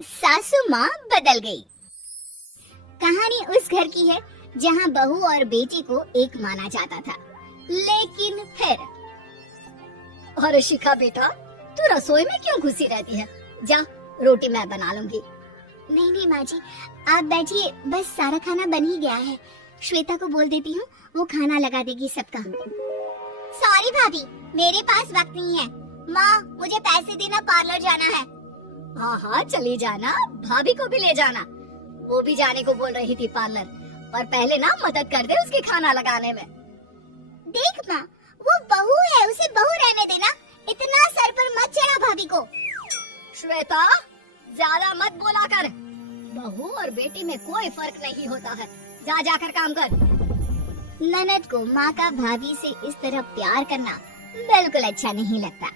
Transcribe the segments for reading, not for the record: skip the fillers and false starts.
सासू माँ बदल गई। कहानी उस घर की है जहाँ बहू और बेटी को एक माना जाता था, लेकिन फिर। अरे शिखा बेटा, तू रसोई में क्यों घुसी रहती है? जा, रोटी मैं बना लूंगी। नहीं नहीं माँ जी, आप बैठिए, बस सारा खाना बन ही गया है। श्वेता को बोल देती हूँ, वो खाना लगा देगी सबका। सॉरी भाभी, मेरे पास वक्त नहीं है। माँ, मुझे पैसे देना, पार्लर जाना है। हाँ हाँ चली जाना, भाभी को भी ले जाना। वो भी जाने को बोल रही थी पार्लर, पर पहले ना मदद कर दे उसके खाना लगाने में। देख माँ, वो बहू है, उसे बहू रहने देना। इतना सर पर मत चढ़ा भाभी को। श्वेता, ज्यादा मत बोला कर। बहू और बेटी में कोई फर्क नहीं होता है। जा जाकर काम कर। ननद को माँ का भाभी से इस तरह प्यार करना बिल्कुल अच्छा नहीं लगता।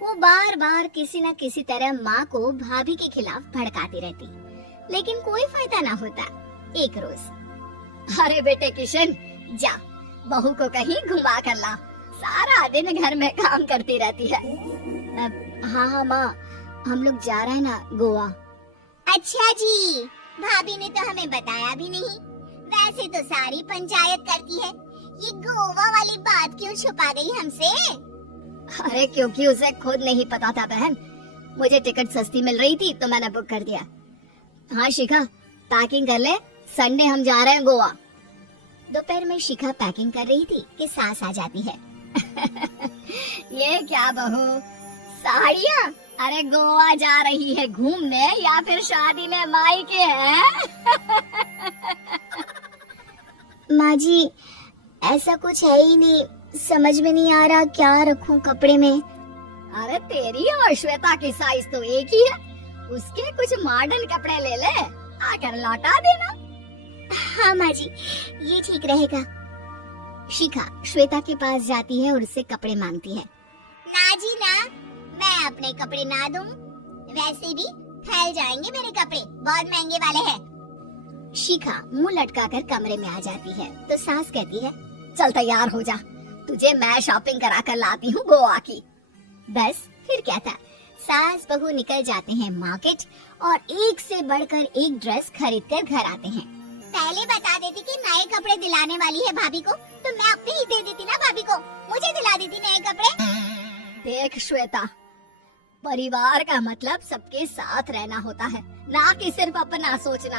वो बार बार किसी न किसी तरह माँ को भाभी के खिलाफ भड़काती रहती, लेकिन कोई फायदा ना होता। एक रोज, अरे बेटे किशन, जा बहू को कहीं घुमा कर ला। सारा दिन घर में काम करती रहती है। हाँ हाँ माँ, हम लोग जा रहे हैं ना गोवा। अच्छा जी, भाभी ने तो हमें बताया भी नहीं। वैसे तो सारी पंचायत करती है, ये गोवा वाली बात क्यों छुपा गई हमसे? अरे क्योंकि उसे खुद नहीं पता था बहन। मुझे टिकट सस्ती मिल रही थी तो मैंने बुक कर दिया। हाँ शिखा, पैकिंग कर ले, संडे हम जा रहे हैं गोवा। दोपहर में शिखा पैकिंग कर रही थी कि सास आ जाती है। ये क्या बहू, साड़ियाँ? अरे गोवा जा रही है घूमने या फिर शादी में मायके है? माँ जी, ऐसा कुछ है ही नहीं, समझ में नहीं आ रहा क्या रखूं कपड़े में। अरे तेरी और श्वेता की साइज तो एक ही है, उसके कुछ मॉडर्न कपड़े ले ले, आकर लौटा देना। हाँ माँ जी, ये ठीक रहेगा। शिखा श्वेता के पास जाती है और उससे कपड़े मांगती है। ना जी ना, मैं अपने कपड़े ना दूं, वैसे भी फैल जाएंगे मेरे कपड़े, बहुत महंगे वाले हैं। शिखा मुंह लटकाकर कमरे में आ जाती है तो सास कहती है, चल तैयार हो जा, तुझे मैं शॉपिंग करा कर लाती हूँ गोवा की। बस फिर क्या था, सास बहू निकल जाते हैं मार्केट और एक से बढ़कर एक ड्रेस खरीद कर घर आते हैं। पहले बता देती कि नए कपड़े दिलाने वाली है भाभी को, तो मैं अपने ही दे देती ना भाभी को, मुझे दिला देती नए कपड़े। देख श्वेता, परिवार का मतलब सबके साथ रहना होता है, ना कि सिर्फ अपना सोचना।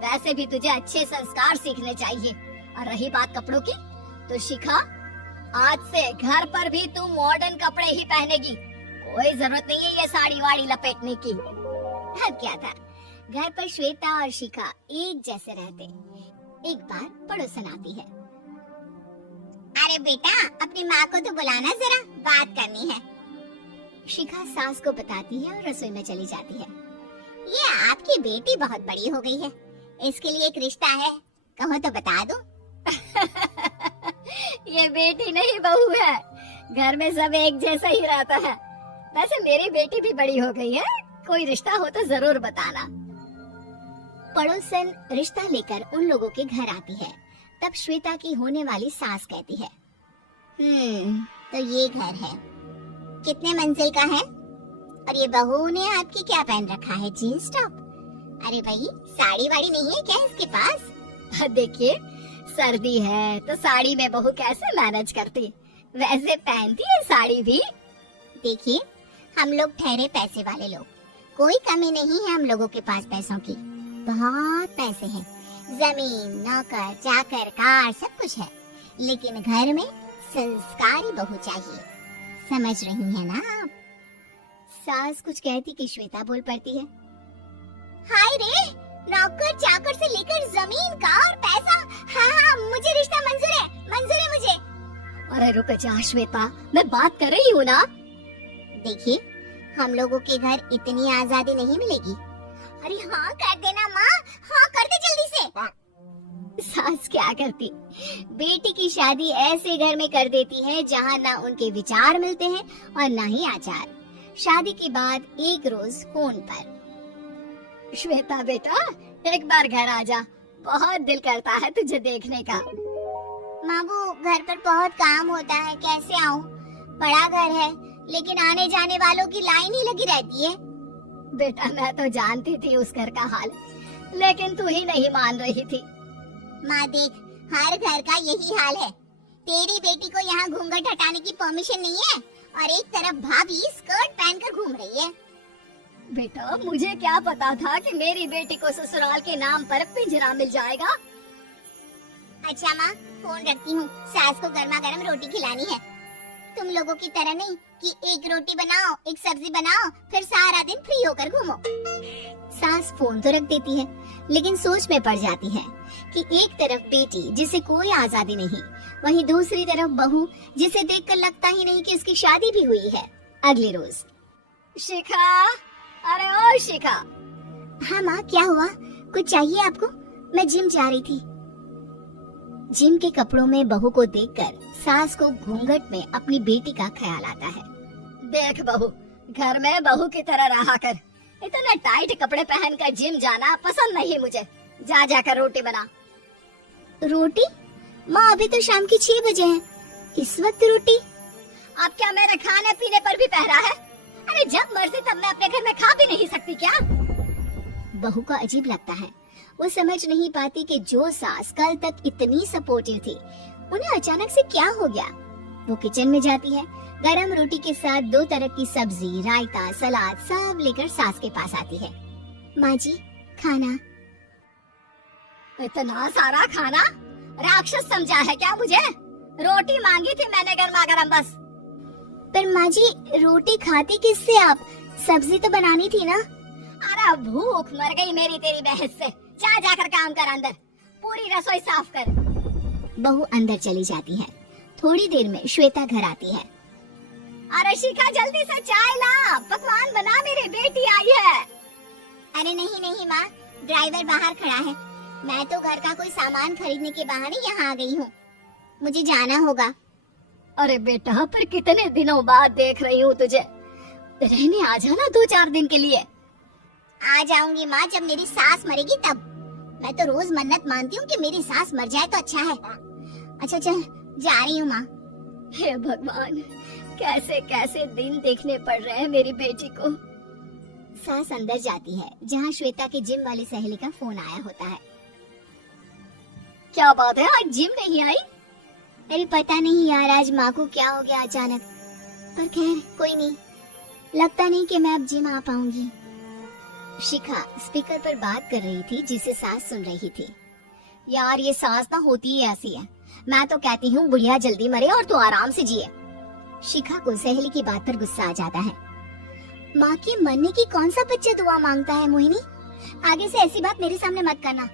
वैसे भी तुझे अच्छे संस्कार सीखने चाहिए। और रही बात कपड़ों की, तो शिखा, आज से घर पर भी तू मॉडर्न कपड़े ही पहनेगी। कोई जरूरत नहीं है ये साड़ी वाड़ी लपेटने की। अब क्या था, घर पर श्वेता और शिखा एक जैसे रहते। एक बार पड़ोसन आती है। अरे बेटा, अपनी माँ को तो बुलाना जरा, बात करनी है। शिखा सास को बताती है और रसोई में चली जाती है। ये आपकी बेटी बहुत बड़ी हो गई है, इसके लिए एक रिश्ता है, कहो तो बता दो। ये बेटी नहीं बहू है, घर में सब एक जैसा ही रहता है। वैसे मेरी बेटी भी बड़ी हो गई है, कोई रिश्ता हो तो जरूर बताना। पड़ोसन रिश्ता लेकर उन लोगों के घर आती है। तब श्वेता की होने वाली सास कहती है, तो ये घर है, कितने मंजिल का है? और ये बहू ने आपकी क्या पहन रखा है, जीन्स टॉप? अरे भाई, साड़ी वाड़ी नहीं है क्या इसके पास? देखिए, सर्दी है तो साड़ी में बहू कैसे मैनेज करती, वैसे पहनती है साड़ी भी। देखिए, हम लोग ठहरे पैसे वाले लोग, कोई कमी नहीं है हम लोगों के पास पैसों की, बहुत पैसे हैं, जमीन, नौकर, चाकर, कार, सब कुछ है, लेकिन घर में संस्कारी बहू चाहिए। समझ रही है ना आप? सास कुछ कहती कि श्वेता बोल पड़ती है, हाय रे, नौकर चाकर से लेकर जमीन, कार, पैसा, हाँ हाँ, मुझे रिश्ता मंजूर है, मंजूर है मुझे। अरे रुक जा श्वेता, मैं बात कर रही हूँ ना। देखिए, हम लोगों के घर इतनी आजादी नहीं मिलेगी। अरे हाँ कर देना माँ, हाँ कर दे जल्दी से। सास क्या करती, बेटी की शादी ऐसे घर में कर देती है जहाँ ना उनके विचार मिलते हैं और ना ही आचार। शादी के बाद एक रोज फोन पर, श्वेता बेटा, एक बार घर आ जा, बहुत दिल करता है तुझे देखने का। माँ वो घर पर बहुत काम होता है, कैसे आऊँ? बड़ा घर है, लेकिन आने जाने वालों की लाइन ही लगी रहती है। बेटा मैं तो जानती थी उस घर का हाल, लेकिन तू ही नहीं मान रही थी। माँ देख, हर घर का यही हाल है। तेरी बेटी को यहाँ घूंघट हटाने की परमिशन नहीं है और एक तरफ भाभी स्कर्ट पहनकर घूम रही है। बेटा मुझे क्या पता था कि मेरी बेटी को ससुराल के नाम पर पिंजरा मिल जाएगा। अच्छा माँ, फोन रखती हूँ, सास को गर्मा गर्म रोटी खिलानी है। तुम लोगों की तरह नहीं कि एक रोटी बनाओ, एक सब्जी बनाओ, फिर सारा दिन फ्री होकर घूमो। सास फोन तो रख देती है, लेकिन सोच में पड़ जाती है कि एक तरफ बेटी जिसे कोई आजादी नहीं, वहीं दूसरी तरफ बहू जिसे देखकर लगता ही नहीं कि उसकी शादी भी हुई है। अगले रोज। शिखा, अरे ओ शिखा। हाँ माँ, क्या हुआ? कुछ चाहिए आपको? मैं जिम जा रही थी। जिम के कपड़ों में बहू को देखकर सास को घूंघट में अपनी बेटी का ख्याल आता है। देख बहू, घर में बहू की तरह रहा कर। इतने टाइट कपड़े पहनकर जिम जाना पसंद नहीं मुझे। जा जाकर रोटी बना। रोटी? माँ अभी तो शाम की 6 बजे हैं, इस वक्त रोटी? अब क्या मेरे खाने पीने पर भी पहरा है? अरे जब मर्जी तब मैं अपने घर में खा भी नहीं सकती क्या? बहू को अजीब लगता है। वो समझ नहीं पाती कि जो सास कल तक इतनी सपोर्टिव थी, उन्हें अचानक से क्या हो गया। वो किचन में जाती है, गरम रोटी के साथ 2 तरह की सब्जी, रायता, सलाद सब लेकर सास के पास आती है। माँ जी, खाना। इतना सारा खाना? राक्षस समझा है क्या मुझे? रोटी मांगी थी मैंने गर्मा गरम बस। पर माँ जी, रोटी खाती किससे आप? सब्जी तो बनानी थी ना। अरे भूख मर गई मेरी तेरी बहस से। जा जाकर काम कर, अंदर पूरी रसोई साफ कर। बहू अंदर चली जाती है। थोड़ी देर में श्वेता घर आती है। अरे शिखा जल्दी से चाय ला, पकवान बना, मेरी बेटी आई है। अरे नहीं नहीं माँ, ड्राइवर बाहर खड़ा है। मैं तो घर का कोई सामान खरीदने के बहाने यहाँ आ गई हूँ, मुझे जाना होगा। अरे बेटा, पर कितने दिनों बाद देख रही हूँ तुझे, रहने आ जाना 2-4 दिन के लिए। आ जाऊंगी माँ, जब मेरी सास मरेगी तब। मैं तो रोज मन्नत मानती हूँ कि मेरी सास मर जाए तो अच्छा है। अच्छा चल, जा रही हूँ माँ। हे भगवान, कैसे कैसे दिन देखने पड़ रहे हैं मेरी बेटी को। सास अंदर जाती है, जहाँ श्वेता के जिम वाली सहेली का फोन आया होता है। क्या बात है, आज जिम नहीं आई? अरे पता नहीं यार, आज माँ को क्या हो गया अचानक। पर खैर कोई नहीं, लगता नहीं कि मैं अब जिम आ पाऊंगी। शिखा स्पीकर पर बात कर रही थी, जिसे सास सुन रही थी। यार ये सास ना होती ही ऐसी है। मैं तो कहती हूँ बुढ़िया जल्दी मरे और तू आराम से जिए। शिखा को सहेली की बात पर गुस्सा आ जाता है। माँ के मरने की कौन सा बच्चा दुआ मांगता है मोहिनी? आगे से ऐसी बात मेरे सामने मत करना।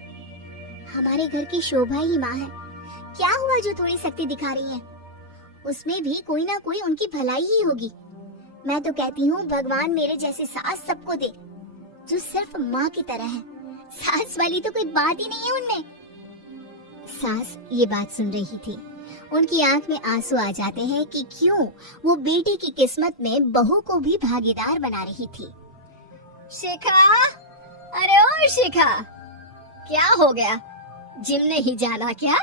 हमारे घर की शोभा ही माँ है। क्या हुआ जो थोड़ी शक्ति दिखा रही है? उसमें भी कोई ना कोई उनकी भलाई ही होगी। मैं तो कहती हूँ भगवान मेरे जैसे सास सबको दे, जो सिर्फ माँ की तरह है। सास वाली तो कोई बात ही नहीं है उनमें। सास ये बात सुन रही थी। उनकी आंख में आंसू आ जाते हैं कि क्यों वो बेटी की किस्मत में बहू को भी भागीदार बना रही थी। शिखा, अरे ओ शिखा, क्या हो गया? जिम नहीं जाना क्या?